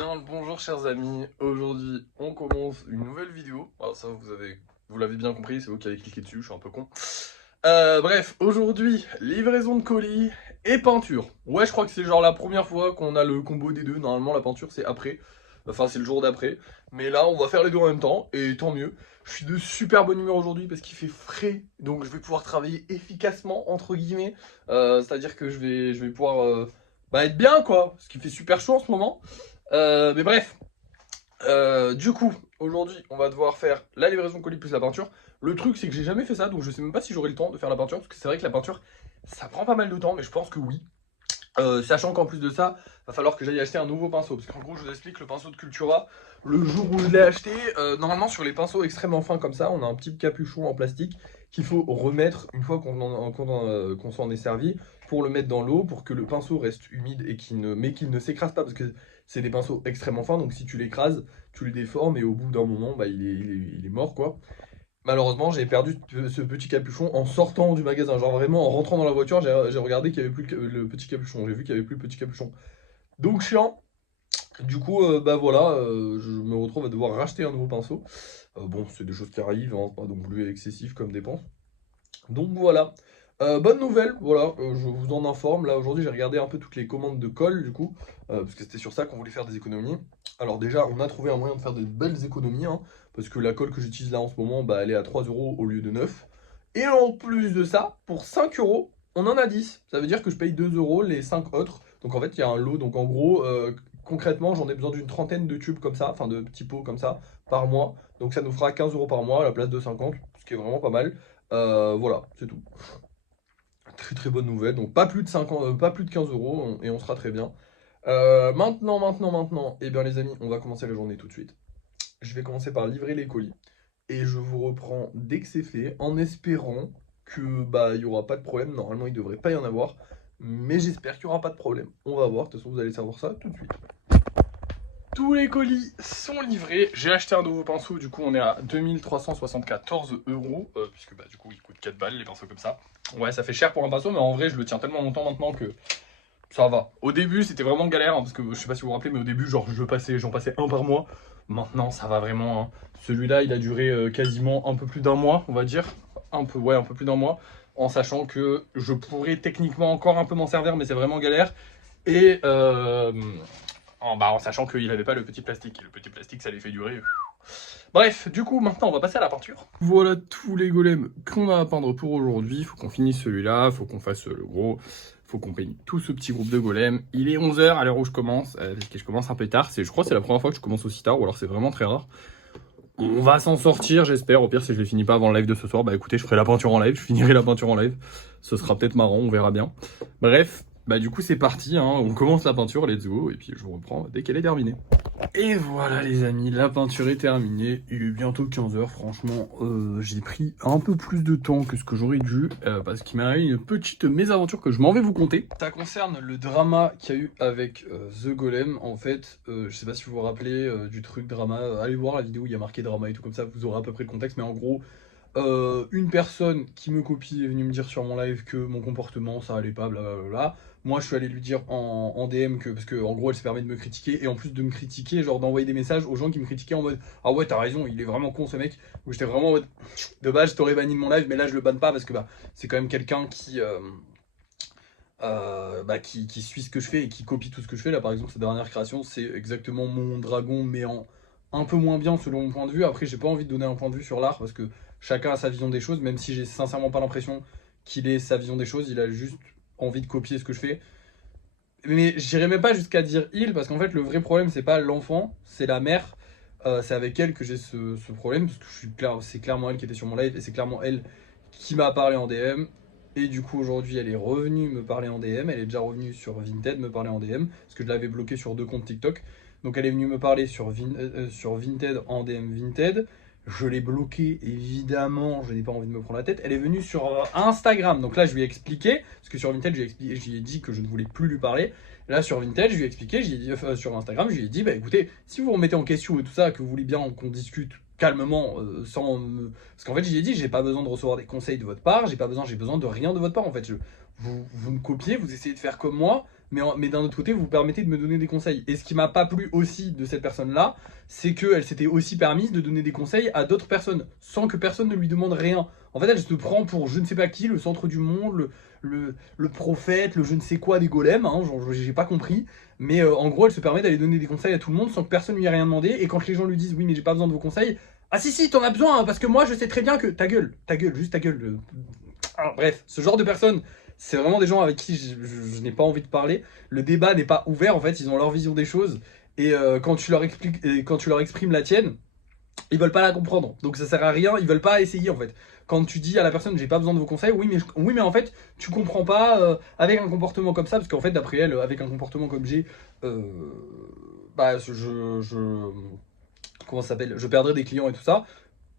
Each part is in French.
Bien le bonjour chers amis, aujourd'hui on commence une nouvelle vidéo. Alors ça vous l'avez bien compris, c'est vous qui avez cliqué dessus, je suis un peu con. Bref, aujourd'hui livraison de colis et peinture. Ouais, je crois que c'est genre la première fois qu'on a le combo des deux. Normalement la peinture c'est après, enfin c'est le jour d'après. Mais là on va faire les deux en même temps et tant mieux. Je suis de super bonne humeur aujourd'hui parce qu'il fait frais, donc je vais pouvoir travailler efficacement entre guillemets. C'est-à-dire que je vais pouvoir être bien quoi, parce qu'il fait super chaud en ce moment. Mais bref, du coup, aujourd'hui, on va devoir faire la livraison colis plus la peinture. Le truc, c'est que j'ai jamais fait ça, donc je sais même pas si j'aurai le temps de faire la peinture, parce que c'est vrai que la peinture, ça prend pas mal de temps, mais je pense que oui. Sachant qu'en plus de ça, va falloir que j'aille acheter un nouveau pinceau, parce qu'en gros, je vous explique, le pinceau de Cultura, le jour où je l'ai acheté, normalement sur les pinceaux extrêmement fins comme ça, on a un petit capuchon en plastique qu'il faut remettre une fois qu'on s'en est servi, pour le mettre dans l'eau, pour que le pinceau reste humide et qu'il ne s'écrase pas, parce que c'est des pinceaux extrêmement fins, donc si tu l'écrases, tu le déformes et au bout d'un moment, bah, il est mort quoi. Malheureusement, j'ai perdu ce petit capuchon en sortant du magasin. Genre vraiment, en rentrant dans la voiture, j'ai regardé qu'il n'y avait plus le petit capuchon. J'ai vu qu'il n'y avait plus le petit capuchon. Donc chiant. Du coup, bah voilà, je me retrouve à devoir racheter un nouveau pinceau. Bon, c'est des choses qui arrivent, hein, pas non plus excessif comme dépense. Donc voilà. Bonne nouvelle, voilà, je vous en informe. Là aujourd'hui j'ai regardé un peu toutes les commandes de colle du coup, parce que c'était sur ça qu'on voulait faire des économies. Alors déjà on a trouvé un moyen de faire de belles économies, hein, parce que la colle que j'utilise là en ce moment, bah, elle est à 3 euros au lieu de 9. Et en plus de ça, pour 5 euros, on en a 10. Ça veut dire que je paye 2 euros les 5 autres. Donc en fait il y a un lot, donc en gros, concrètement j'en ai besoin d'une trentaine de tubes comme ça, enfin de petits pots comme ça, par mois. Donc ça nous fera 15 euros par mois à la place de 50, ce qui est vraiment pas mal. Voilà, c'est tout. Très très bonne nouvelle. Donc pas plus de 50, pas plus de 15 euros et on sera très bien. Maintenant, eh bien les amis, on va commencer la journée tout de suite. Je vais commencer par livrer les colis et je vous reprends dès que c'est fait, en espérant que bah il y aura pas de problème. Normalement, il devrait pas y en avoir, mais j'espère qu'il y aura pas de problème. On va voir. De toute façon, vous allez savoir ça tout de suite. Tous les colis sont livrés. J'ai acheté un nouveau pinceau, du coup on est à 2374 euros, puisque bah, du coup il coûte 4 balles les pinceaux comme ça. Ouais, ça fait cher pour un pinceau, mais en vrai je le tiens tellement longtemps maintenant que ça va. Au début c'était vraiment galère, hein, parce que je sais pas si vous vous rappelez, mais au début genre j'en passais un par mois. Maintenant ça va vraiment, hein. Celui-là il a duré quasiment un peu plus d'un mois, on va dire. Un peu plus d'un mois, en sachant que je pourrais techniquement encore un peu m'en servir, mais c'est vraiment galère. Et en sachant qu'il n'avait pas le petit plastique. Et le petit plastique, ça les fait durer. Bref, du coup, maintenant, on va passer à la peinture. Voilà tous les golems qu'on a à peindre pour aujourd'hui. Il faut qu'on finisse celui-là, il faut qu'on fasse le gros. Il faut qu'on peigne tout ce petit groupe de golems. Il est 11 h à l'heure où je commence. Parce que je commence un peu tard. Je crois que c'est la première fois que je commence aussi tard, ou alors c'est vraiment très rare. On va s'en sortir, j'espère. Au pire, si je ne finis pas avant le live de ce soir, bah écoutez, je ferai la peinture en live. Je finirai la peinture en live. Ce sera peut-être marrant, on verra bien. Bref, bah du coup c'est parti, hein. On commence la peinture, let's go, et puis je vous reprends dès qu'elle est terminée. Et voilà les amis, la peinture est terminée, il est bientôt 15 h, franchement j'ai pris un peu plus de temps que ce que j'aurais dû, parce qu'il m'est arrivé une petite mésaventure que je m'en vais vous conter. Ça concerne le drama qu'il y a eu avec The Golem, en fait, je sais pas si vous vous rappelez du truc drama, allez voir la vidéo, il y a marqué drama et tout comme ça, vous aurez à peu près le contexte, mais en gros, une personne qui me copie est venue me dire sur mon live que mon comportement ça allait pas, blablabla. Moi je suis allé lui dire en DM que, parce que en gros elle se permet de me critiquer, et en plus de me critiquer, genre d'envoyer des messages aux gens qui me critiquaient en mode ah ouais t'as raison, il est vraiment con ce mec, où j'étais vraiment en mode de base je t'aurais banni de mon live, mais là je le banne pas parce que bah c'est quand même quelqu'un qui suit ce que je fais et qui copie tout ce que je fais. Là par exemple sa dernière création c'est exactement mon dragon, mais en un peu moins bien selon mon point de vue. Après j'ai pas envie de donner un point de vue sur l'art parce que chacun a sa vision des choses, même si j'ai sincèrement pas l'impression qu'il ait sa vision des choses, il a juste envie de copier ce que je fais. Mais j'irai même pas jusqu'à dire il, parce qu'en fait le vrai problème c'est pas l'enfant, c'est la mère. C'est avec elle que j'ai ce problème, parce que c'est clairement elle qui était sur mon live, et c'est clairement elle qui m'a parlé en DM. Et du coup aujourd'hui elle est revenue me parler en DM, elle est déjà revenue sur Vinted me parler en DM, parce que je l'avais bloqué sur 2 comptes TikTok. Donc elle est venue me parler sur Vinted en DM Vinted. Je l'ai bloqué, évidemment, je n'ai pas envie de me prendre la tête. Elle est venue sur Instagram, donc là je lui ai expliqué, parce que sur Vinted je lui ai dit que je ne voulais plus lui parler. Là sur Vinted je lui ai expliqué, sur Instagram je lui ai dit bah écoutez, si vous vous remettez en question et tout ça, que vous voulez bien qu'on discute calmement, parce qu'en fait j'ai dit j'ai pas besoin de recevoir des conseils de votre part, j'ai besoin de rien de votre part en fait. Vous me copiez, vous essayez de faire comme moi, mais d'un autre côté, vous vous permettez de me donner des conseils. Et ce qui m'a pas plu aussi de cette personne-là, c'est qu'elle s'était aussi permise de donner des conseils à d'autres personnes, sans que personne ne lui demande rien. En fait, elle se prend pour je ne sais pas qui, le centre du monde, le prophète, le je ne sais quoi des golems, hein, genre, j'ai pas compris. Mais en gros, elle se permet d'aller donner des conseils à tout le monde sans que personne lui ait rien demandé. Et quand les gens lui disent oui, mais j'ai pas besoin de vos conseils, ah si, t'en as besoin, hein, parce que moi je sais très bien que. Ta gueule, juste ta gueule. Ah, bref, ce genre de personnes, c'est vraiment des gens avec qui je n'ai pas envie de parler. Le débat n'est pas ouvert, en fait, ils ont leur vision des choses. Et quand tu leur expliques, et quand tu leur exprimes la tienne, ils veulent pas la comprendre. Donc ça sert à rien, ils veulent pas essayer en fait. Quand tu dis à la personne j'ai pas besoin de vos conseils, oui mais en fait tu comprends pas avec un comportement comme ça, parce qu'en fait d'après elle, avec un comportement comme j'ai, euh, bah comment ça s'appelle, je perdrais des clients et tout ça,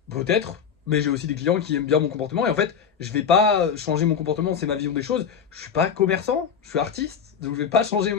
peut-être, mais j'ai aussi des clients qui aiment bien mon comportement et en fait je vais pas changer mon comportement, c'est ma vision des choses. Je suis pas commerçant, je suis artiste, donc je vais pas changer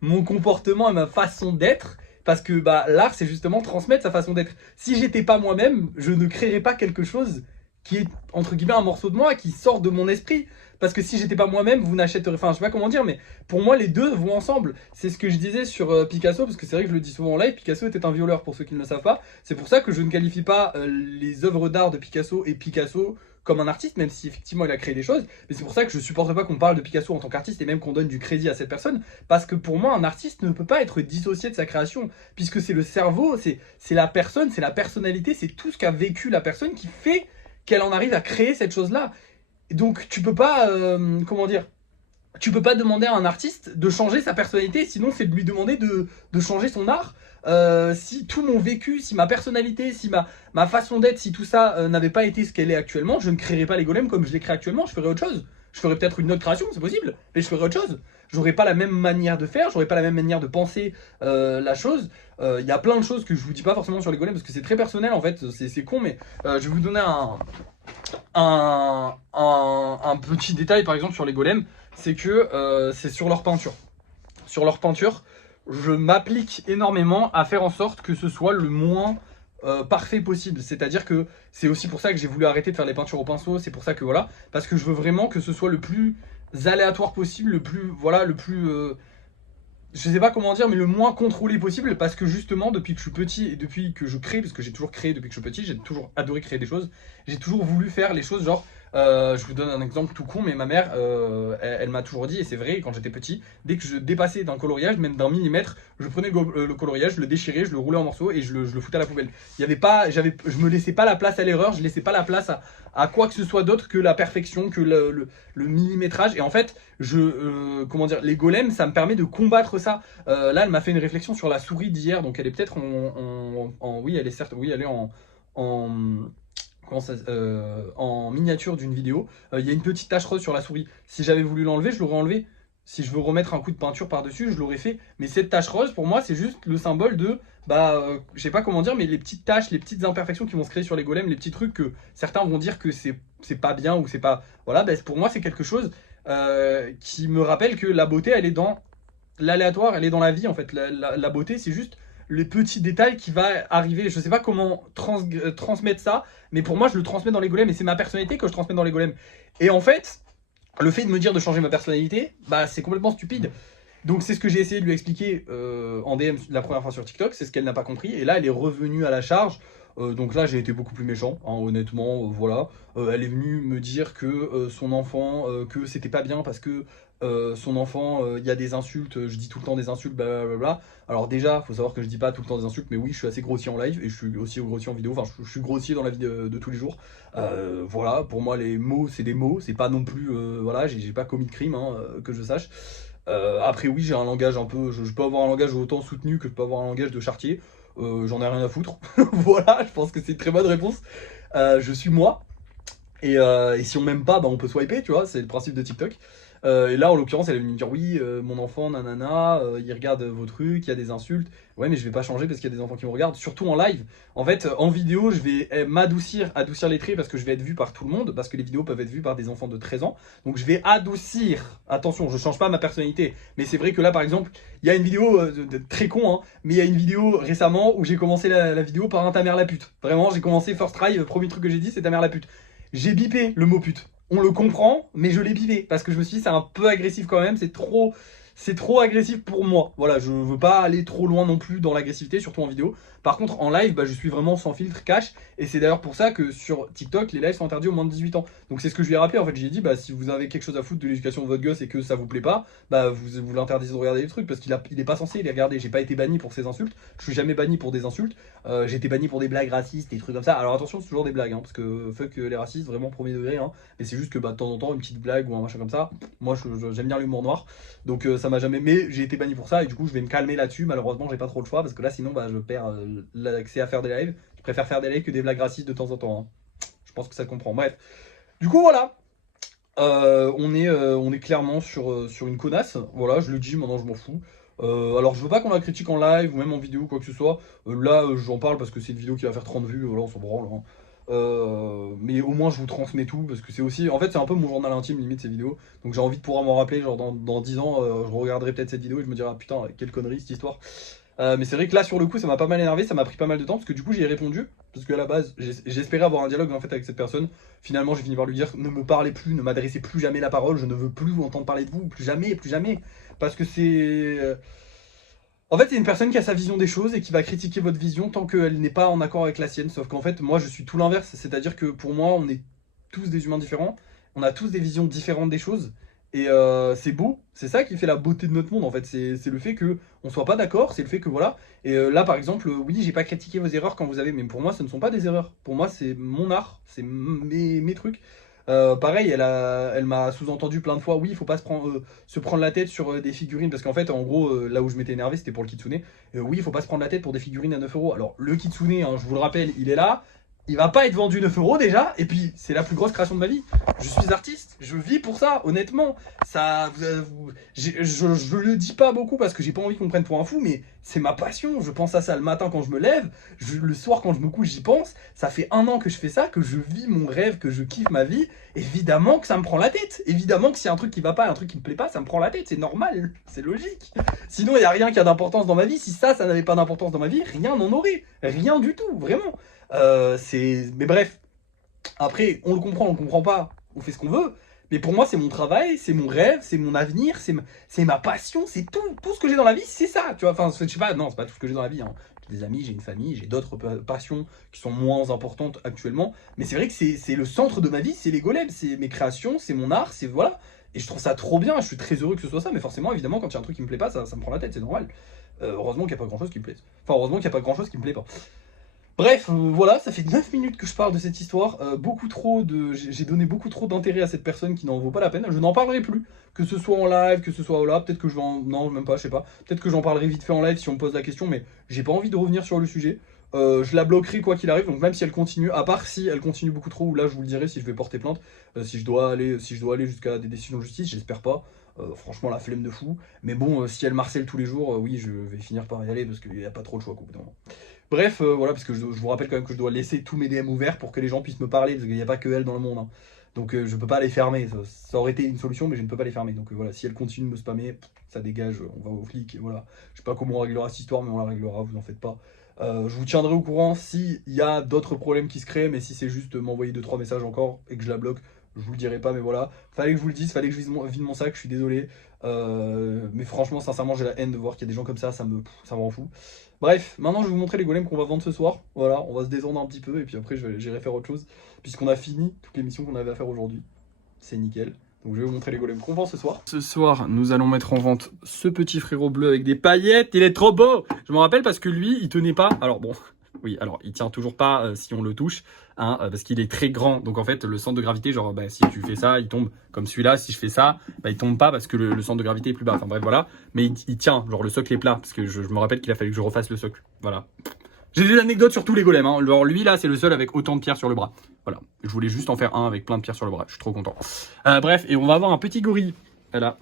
mon comportement et ma façon d'être. Parce que bah, l'art, c'est justement transmettre sa façon d'être. Si j'étais pas moi-même, je ne créerais pas quelque chose qui est, entre guillemets, un morceau de moi, qui sort de mon esprit. Parce que si j'étais pas moi-même, vous n'achèterez... Enfin, je sais pas comment dire, mais pour moi, les deux vont ensemble. C'est ce que je disais sur Picasso, parce que c'est vrai que je le dis souvent en live, Picasso était un violeur, pour ceux qui ne le savent pas. C'est pour ça que je ne qualifie pas les œuvres d'art de Picasso et Picasso comme un artiste, même si effectivement il a créé des choses. Mais c'est pour ça que je supporte pas qu'on parle de Picasso en tant qu'artiste et même qu'on donne du crédit à cette personne. Parce que pour moi, un artiste ne peut pas être dissocié de sa création. Puisque c'est le cerveau, c'est la personne, c'est la personnalité, c'est tout ce qu'a vécu la personne qui fait qu'elle en arrive à créer cette chose-là. Donc tu peux pas, comment dire, tu peux pas demander à un artiste de changer sa personnalité, sinon c'est de lui demander de changer son art. Si tout mon vécu, si ma personnalité, si ma façon d'être, si tout ça n'avait pas été ce qu'elle est actuellement, je ne créerais pas les golems comme je les crée actuellement, je ferais autre chose. Je ferais peut-être une autre création, c'est possible, mais je ferais autre chose. J'aurais pas la même manière de faire, j'aurais pas la même manière de penser la chose. Il y a plein de choses que je vous dis pas forcément sur les golems parce que c'est très personnel en fait, c'est con, mais je vais vous donner un petit détail par exemple sur les golems, c'est que c'est sur leur peinture. Sur leur peinture, je m'applique énormément à faire en sorte que ce soit le moins parfait possible. C'est-à-dire que c'est aussi pour ça que j'ai voulu arrêter de faire les peintures au pinceau, c'est pour ça que voilà, parce que je veux vraiment que ce soit le plus aléatoire possible, le plus, voilà, le plus... je sais pas comment dire, mais le moins contrôlé possible, parce que justement, depuis que je suis petit et depuis que je crée, parce que j'ai toujours créé depuis que je suis petit, j'ai toujours adoré créer des choses, j'ai toujours voulu faire les choses genre, je vous donne un exemple tout con, mais ma mère, elle m'a toujours dit, et c'est vrai, quand j'étais petit, dès que je dépassais d'un coloriage, même d'un millimètre, je prenais le coloriage, je le déchirais, je le roulais en morceaux et je le foutais à la poubelle. Il y avait pas, je me laissais pas la place à l'erreur, je laissais pas la place à quoi que ce soit d'autre que la perfection, que le millimétrage. Et en fait, comment dire, les golems, ça me permet de combattre ça. Là, elle m'a fait une réflexion sur la souris d'hier, donc elle est peut-être oui, elle est certes, oui, elle est en en miniature d'une vidéo. Il y a une petite tache rose sur la souris. Si j'avais voulu l'enlever, je l'aurais enlevé. Si je veux remettre un coup de peinture par-dessus, je l'aurais fait. Mais cette tache rose, pour moi, c'est juste le symbole de, je sais pas comment dire, mais les petites taches, les petites imperfections qui vont se créer sur les golems, les petits trucs que certains vont dire que c'est pas bien ou c'est pas... Voilà, pour moi, c'est quelque chose qui me rappelle que la beauté, elle est dans l'aléatoire, elle est dans la vie, en fait. La beauté, c'est juste les petits détails qui va arriver. Je sais pas comment transmettre ça, mais pour moi, je le transmets dans les golems et c'est ma personnalité que je transmets dans les golems. Et en fait, le fait de me dire de changer ma personnalité, c'est complètement stupide. Donc c'est ce que j'ai essayé de lui expliquer en DM la première fois sur TikTok, c'est ce qu'elle n'a pas compris. Et là, elle est revenue à la charge. Donc là, j'ai été beaucoup plus méchant, hein, honnêtement, voilà. Elle est venue me dire que son enfant, que c'était pas bien parce que son enfant, il y a des insultes, je dis tout le temps des insultes, blablabla. Alors déjà, faut savoir que je dis pas tout le temps des insultes, mais oui, je suis assez grossier en live et je suis aussi grossier en vidéo, enfin je suis grossier dans la vie de tous les jours. Voilà, pour moi les mots, c'est des mots, c'est pas non plus, voilà, j'ai pas commis de crime, hein, que je sache. Après oui, j'ai un langage un peu, je peux avoir un langage autant soutenu que je peux avoir un langage de chartier. J'en ai rien à foutre. Voilà, je pense que c'est une très bonne réponse. Je suis moi. Et si on m'aime pas, on peut swiper, tu vois, c'est le principe de TikTok. Et là, en l'occurrence, elle est venue me dire oui, mon enfant, nanana, il regarde vos trucs, il y a des insultes. Ouais, mais je vais pas changer parce qu'il y a des enfants qui me regardent, surtout en live. En fait, en vidéo, je vais adoucir les traits parce que je vais être vu par tout le monde, parce que les vidéos peuvent être vues par des enfants de 13 ans. Donc je vais adoucir. Attention, je change pas ma personnalité. Mais c'est vrai que là, par exemple, il y a une vidéo très con, hein, mais il y a une vidéo récemment où j'ai commencé la vidéo par un ta mère la pute. Vraiment, j'ai commencé first try, premier truc que j'ai dit, c'est ta mère la pute. J'ai bipé le mot pute. on le comprend, mais je l'ai bivé parce que je me suis dit c'est un peu agressif quand même, c'est trop agressif pour moi. Voilà, je veux pas aller trop loin non plus dans l'agressivité, surtout en vidéo. Par contre, en live, bah, je suis vraiment sans filtre, cash. Et c'est d'ailleurs pour ça que sur TikTok, les lives sont interdits aux moins de 18 ans. Donc c'est ce que je lui ai rappelé. En fait, j'ai dit, bah, si vous avez quelque chose à foutre de l'éducation de votre gosse et que ça vous plaît pas, bah, vous l'interdisez de regarder les trucs parce il est pas censé les regarder. J'ai pas été banni pour ces insultes. Je suis jamais banni pour des insultes. J'ai été banni pour des blagues racistes, des trucs comme ça. Alors attention, c'est toujours des blagues, hein, parce que fuck les racistes, vraiment premier degré. Hein. Mais c'est juste que bah, de temps en temps, une petite blague ou un machin comme ça. Moi, j'aime bien l'humour noir. Donc ça m'a jamais. Mais j'ai été banni pour ça et du coup, je vais me calmer là-dessus. Malheureusement, j'ai pas trop le choix parce que là, sinon, bah, je perds l'accès à faire des lives. Je préfère faire des lives que des blagues racistes de temps en temps. Hein. Je pense que ça comprend. Bref. Du coup, voilà. On est clairement sur une connasse. Voilà, je le dis, maintenant je m'en fous. Alors, je veux pas qu'on la critique en live ou même en vidéo, quoi que ce soit. Là, j'en parle parce que c'est une vidéo qui va faire 30 vues. Voilà, on s'en branle. Hein. Mais au moins, je vous transmets tout parce que c'est aussi. En fait, c'est un peu mon journal intime, limite, ces vidéos. Donc, j'ai envie de pouvoir m'en rappeler. Genre, dans 10 ans, je regarderai peut-être cette vidéo et je me dirai, ah, putain, quelle connerie cette histoire. Mais c'est vrai que là, sur le coup, ça m'a pas mal énervé, ça m'a pris pas mal de temps parce que du coup, j'y ai répondu. Parce qu'à la base, j'espérais avoir un dialogue en fait avec cette personne. Finalement, j'ai fini par lui dire ne me parlez plus, ne m'adressez plus jamais la parole, je ne veux plus vous entendre parler de vous, plus jamais, plus jamais. Parce que c'est. En fait, c'est une personne qui a sa vision des choses et qui va critiquer votre vision tant qu'elle n'est pas en accord avec la sienne. Sauf qu'en fait, moi, je suis tout l'inverse. C'est-à-dire que pour moi, on est tous des humains différents, on a tous des visions différentes des choses. Et c'est beau, c'est ça qui fait la beauté de notre monde en fait. C'est le fait que on soit pas d'accord, c'est le fait que voilà. Et là, par exemple, oui, j'ai pas critiqué vos erreurs quand vous avez, mais pour moi, ce ne sont pas des erreurs. Pour moi, c'est mon art, c'est mes trucs. Pareil, elle m'a sous-entendu plein de fois, oui, il faut pas se prendre la tête sur des figurines, parce qu'en fait, en gros, là où je m'étais énervé, c'était pour le kitsune. Oui, il faut pas se prendre la tête pour des figurines à 9 euros. Alors, le kitsune, hein, je vous le rappelle, il est là, il va pas être vendu 9 euros déjà, et puis c'est la plus grosse création de ma vie. Je suis artiste, je vis pour ça, honnêtement. Ça, je le dis pas beaucoup parce que j'ai pas envie qu'on me prenne pour un fou, mais c'est ma passion. Je pense à ça le matin quand je me lève, le soir quand je me couche, j'y pense. Ça fait 1 an que je fais ça, que je vis mon rêve, que je kiffe ma vie. Évidemment que ça me prend la tête. Évidemment que s'il y a un truc qui va pas, un truc qui me plaît pas, ça me prend la tête. C'est normal, c'est logique. Sinon, il y a rien qui a d'importance dans ma vie. Si ça n'avait pas d'importance dans ma vie, rien n'en aurait. Rien du tout, vraiment. Mais bref, après, on le comprend pas, on fait ce qu'on veut. Mais pour moi, c'est mon travail, c'est mon rêve, c'est mon avenir, c'est ma passion, c'est tout. Tout ce que j'ai dans la vie, c'est ça. Tu vois, enfin, je sais pas, non, c'est pas tout ce que j'ai dans la vie. Hein. J'ai des amis, j'ai une famille, j'ai d'autres passions qui sont moins importantes actuellement. Mais c'est vrai que c'est le centre de ma vie, c'est les golems, c'est mes créations, c'est mon art, c'est voilà. Et je trouve ça trop bien, je suis très heureux que ce soit ça. Mais forcément, évidemment, quand il y a un truc qui me plaît pas, ça me prend la tête, c'est normal. Heureusement qu'il n'y a pas grand chose qui me plaise. Enfin, heureusement qu'il n'y a pas grand chose qui me plaît pas. Bref, voilà, ça fait 9 minutes que je parle de cette histoire. J'ai donné beaucoup trop d'intérêt à cette personne qui n'en vaut pas la peine. Je n'en parlerai plus, que ce soit en live, que ce soit là. Peut-être que je vais en. Non, même pas, je sais pas. Peut-être que j'en parlerai vite fait en live si on me pose la question, mais j'ai pas envie de revenir sur le sujet. Je la bloquerai quoi qu'il arrive, donc même si elle continue, à part si elle continue beaucoup trop, ou là je vous le dirai si je vais porter plainte, si je dois aller jusqu'à des décisions de justice, j'espère pas. Franchement, la flemme de fou. Mais bon, si elle marcelle tous les jours, oui, je vais finir par y aller parce qu'il n'y a pas trop de choix, quoi, au bout d'un moment. Bref, voilà, parce que je vous rappelle quand même que je dois laisser tous mes DM ouverts pour que les gens puissent me parler, parce qu'il n'y a pas que elle dans le monde. Hein. Donc je peux pas les fermer. Ça aurait été une solution, mais je ne peux pas les fermer. Donc voilà, si elle continue de me spammer, ça dégage, on va au flic, et voilà. Je sais pas comment on réglera cette histoire, mais on la réglera, vous en faites pas. Je vous tiendrai au courant s'il y a d'autres problèmes qui se créent, mais si c'est juste m'envoyer 2-3 messages encore et que je la bloque, je vous le dirai pas, mais voilà. Fallait que je vous le dise, fallait que je vide mon sac, je suis désolé. Mais franchement, sincèrement, j'ai la haine de voir qu'il y a des gens comme ça me rend fou. Bref, maintenant je vais vous montrer les golems qu'on va vendre ce soir. Voilà, on va se détendre un petit peu et puis après j'irai faire autre chose. Puisqu'on a fini toutes les missions qu'on avait à faire aujourd'hui. C'est nickel. Donc je vais vous montrer les golems qu'on vend ce soir. Ce soir, nous allons mettre en vente ce petit frérot bleu avec des paillettes. Il est trop beau! Je me rappelle parce que lui, il tenait pas. Alors bon, oui, alors il tient toujours pas si on le touche, hein, parce qu'il est très grand. Donc en fait, le centre de gravité, genre bah, si tu fais ça, il tombe comme celui-là. Si je fais ça, bah, il tombe pas parce que le centre de gravité est plus bas. Enfin bref, voilà. Mais il tient, genre le socle est plat, parce que je me rappelle qu'il a fallu que je refasse le socle. Voilà. J'ai des anecdotes sur tous les golems. Hein. Alors lui là, c'est le seul avec autant de pierres sur le bras. Voilà. Je voulais juste en faire un avec plein de pierres sur le bras. Je suis trop content. Bref, et on va avoir un petit gorille. Voilà.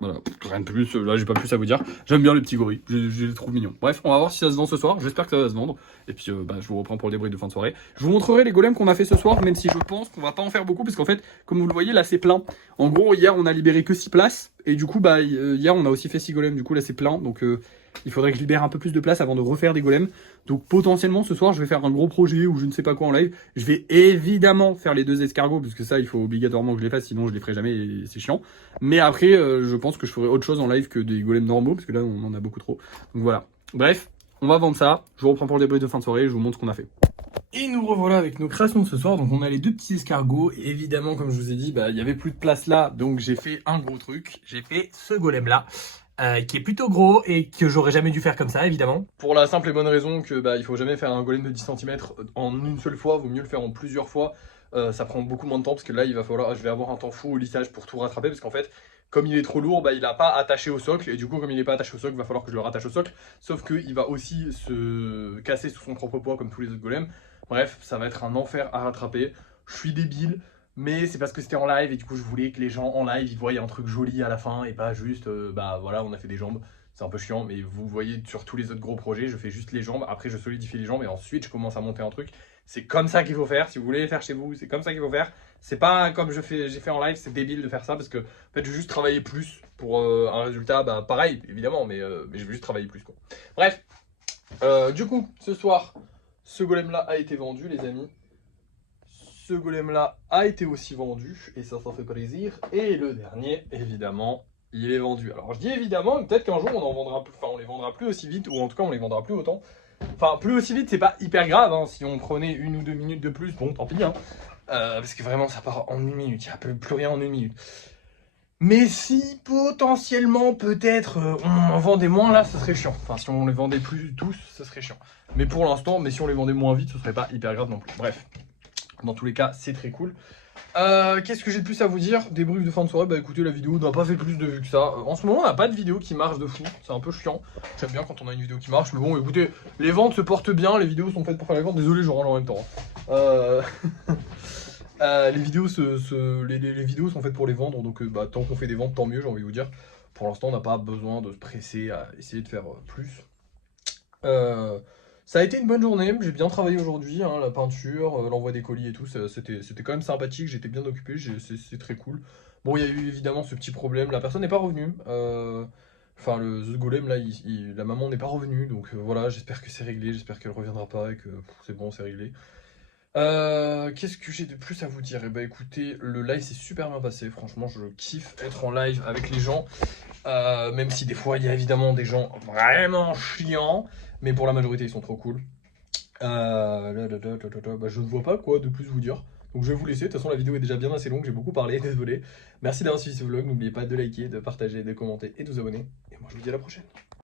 Voilà, rien de plus, là j'ai pas plus à vous dire. J'aime bien le petit gorille, je les trouve mignons. Bref, on va voir si ça se vend ce soir, j'espère que ça va se vendre. Et puis bah, je vous reprends pour le débrief de fin de soirée. Je vous montrerai les golems qu'on a fait ce soir, même si je pense qu'on va pas en faire beaucoup, parce qu'en fait, comme vous le voyez, là c'est plein. En gros, hier on a libéré que 6 places, et du coup, bah hier on a aussi fait 6 golems, du coup là c'est plein. Donc il faudrait que je libère un peu plus de place avant de refaire des golems. Donc potentiellement ce soir je vais faire un gros projet ou je ne sais pas quoi en live. Je vais évidemment faire les 2 escargots parce que ça il faut obligatoirement que je les fasse, sinon je les ferai jamais et c'est chiant. Mais après je pense que je ferai autre chose en live que des golems normaux parce que là on en a beaucoup trop. Donc voilà. Bref, on va vendre ça. Je vous reprends pour le débrief de fin de soirée et je vous montre ce qu'on a fait. Et nous revoilà avec nos créations de ce soir. Donc on a les 2 petits escargots. Et évidemment, comme je vous ai dit, il y avait plus de place là. Donc j'ai fait un gros truc. J'ai fait ce golem là. Qui est plutôt gros et que j'aurais jamais dû faire comme ça, évidemment. Pour la simple et bonne raison que il faut jamais faire un golem de 10 cm en une seule fois. Vaut mieux le faire en plusieurs fois. Ça prend beaucoup moins de temps parce que là, je vais avoir un temps fou au lissage pour tout rattraper parce qu'en fait, comme il est trop lourd, il n'a pas attaché au socle et du coup, comme il n'est pas attaché au socle, il va falloir que je le rattache au socle. Sauf qu'il va aussi se casser sous son propre poids comme tous les autres golems. Bref, ça va être un enfer à rattraper. Je suis débile, mais c'est parce que c'était en live et du coup, je voulais que les gens en live ils voient un truc joli à la fin et pas juste, voilà, on a fait des jambes. C'est un peu chiant, mais vous voyez sur tous les autres gros projets, je fais juste les jambes. Après, je solidifie les jambes et ensuite, je commence à monter un truc. C'est comme ça qu'il faut faire. Si vous voulez les faire chez vous, c'est comme ça qu'il faut faire. C'est pas comme j'ai fait en live, c'est débile de faire ça parce que en fait, je veux juste travailler plus pour un résultat pareil, évidemment, mais je veux juste travailler plus, quoi. Bref, du coup, ce soir, ce golem-là a été vendu, les amis. Ce golem-là a été aussi vendu et ça fait plaisir. Et le dernier, évidemment, il est vendu. Alors je dis évidemment, peut-être qu'un jour on en vendra plus, on les vendra plus aussi vite, ou en tout cas on les vendra plus autant. Enfin, plus aussi vite, c'est pas hyper grave, hein. Si on prenait 1 ou 2 minutes de plus, bon, tant pis, hein. Parce que vraiment, ça part en 1 minute, il n'y a plus rien en 1 minute. Mais si potentiellement, peut-être, on en vendait moins là, ce serait chiant. Enfin, si on les vendait plus tous, ce serait chiant. Mais pour l'instant, si on les vendait moins vite, ce serait pas hyper grave non plus. Bref, dans tous les cas, c'est très cool. Qu'est-ce que j'ai de plus à vous dire? Débrief de fin de soirée, écoutez, la vidéo n'a pas fait plus de vues que ça. En ce moment, on n'a pas de vidéo qui marche de fou, c'est un peu chiant. J'aime bien quand on a une vidéo qui marche, mais bon, écoutez, les ventes se portent bien, les vidéos sont faites pour faire les ventes. Désolé, je range en même temps. Les vidéos les vidéos sont faites pour les vendre, donc tant qu'on fait des ventes, tant mieux, j'ai envie de vous dire. Pour l'instant, on n'a pas besoin de se presser à essayer de faire plus. Ça a été une bonne journée, j'ai bien travaillé aujourd'hui, hein, la peinture, l'envoi des colis et tout, c'était quand même sympathique, j'étais bien occupé, c'est très cool. Bon, il y a eu évidemment ce petit problème, la personne n'est pas revenue, enfin le golem là, la maman n'est pas revenue, donc voilà, j'espère que c'est réglé, j'espère qu'elle reviendra pas et que c'est bon, c'est réglé. Qu'est-ce que j'ai de plus à vous dire? Eh ben écoutez, le live s'est super bien passé, franchement je kiffe être en live avec les gens, même si des fois il y a évidemment des gens vraiment chiants, mais pour la majorité ils sont trop cool. Je ne vois pas quoi de plus vous dire, donc je vais vous laisser, de toute façon la vidéo est déjà bien assez longue, j'ai beaucoup parlé, désolé. Merci d'avoir suivi ce vlog, n'oubliez pas de liker, de partager, de commenter et de vous abonner, et moi je vous dis à la prochaine.